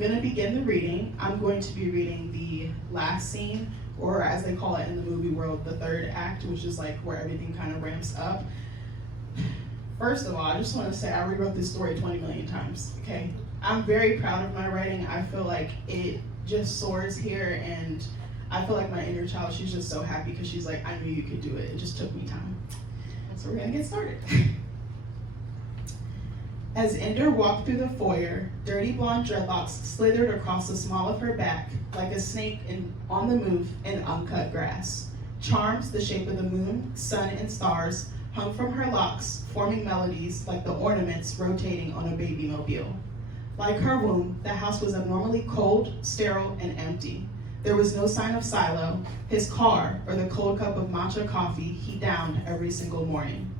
going to begin the reading. I'm going to be reading the last scene, or as they call it in the movie world, the third act, which is like where everything kind of ramps up. First of all, I just want to say I rewrote this story 20 million times, okay? I'm very proud of my writing. I feel like it just soars here, and I feel like my inner child, she's just so happy because she's like, I knew you could do it. It just took me time. So we're going to get started. As Ender walked through the foyer, dirty blonde dreadlocks slithered across the small of her back like a snake on the move in uncut grass. Charms the shape of the moon, sun, and stars hung from her locks, forming melodies like the ornaments rotating on a babymobile. Like her womb, the house was abnormally cold, sterile, and empty. There was no sign of Silo, his car, or the cold cup of matcha coffee he downed every single morning.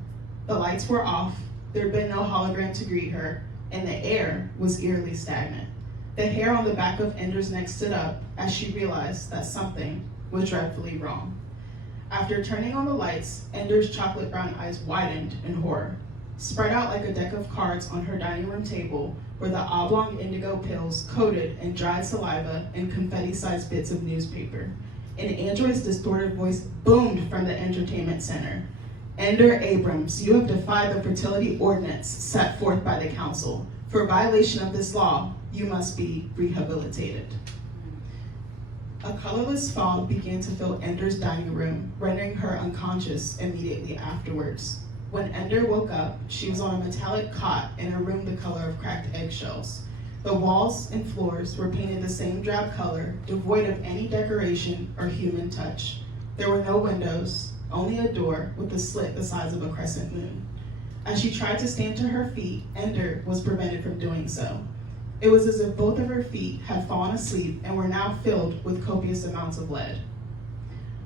The lights were off. There'd been no hologram to greet her, and the air was eerily stagnant. The hair on the back of Ender's neck stood up as she realized that something was dreadfully wrong. After turning on the lights, Ender's chocolate brown eyes widened in horror. Spread out like a deck of cards on her dining room table were the oblong indigo pills coated in dried saliva and confetti-sized bits of newspaper. An android's distorted voice boomed from the entertainment center. Ender Abrams, you have defied the fertility ordinance set forth by the council. For violation of this law, you must be rehabilitated. A colorless fog began to fill Ender's dining room, rendering her unconscious immediately afterwards. When Ender woke up, she was on a metallic cot in a room the color of cracked eggshells. The walls and floors were painted the same drab color, devoid of any decoration or human touch. There were no windows, only a door with a slit the size of a crescent moon. As she tried to stand to her feet, Ender was prevented from doing so. It was as if both of her feet had fallen asleep and were now filled with copious amounts of lead.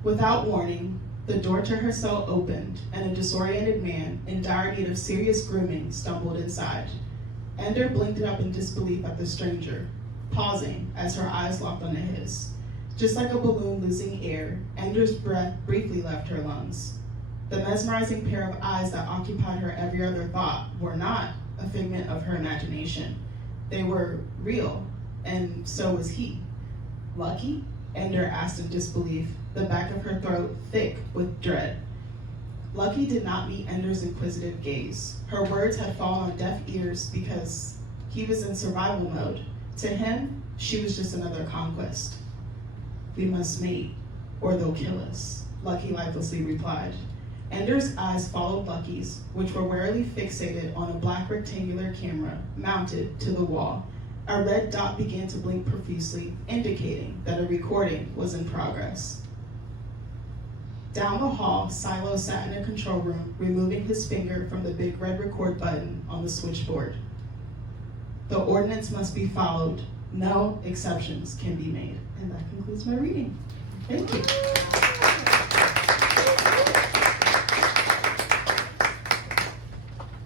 Without warning, the door to her cell opened, and a disoriented man in dire need of serious grooming stumbled inside. Ender blinked up in disbelief at the stranger, pausing as her eyes locked onto his. Just like a balloon losing air, Ender's breath briefly left her lungs. The mesmerizing pair of eyes that occupied her every other thought were not a figment of her imagination. They were real, and so was he. Lucky? Ender asked in disbelief, the back of her throat thick with dread. Lucky did not meet Ender's inquisitive gaze. Her words had fallen on deaf ears because he was in survival mode. To him, she was just another conquest. We must mate, or they'll kill us, Lucky lifelessly replied. Ender's eyes followed Lucky's, which were warily fixated on a black rectangular camera mounted to the wall. A red dot began to blink profusely, indicating that a recording was in progress. Down the hall, Silo sat in a control room, removing his finger from the big red record button on the switchboard. The ordinance must be followed. No exceptions can be made. And that concludes my reading. Thank you.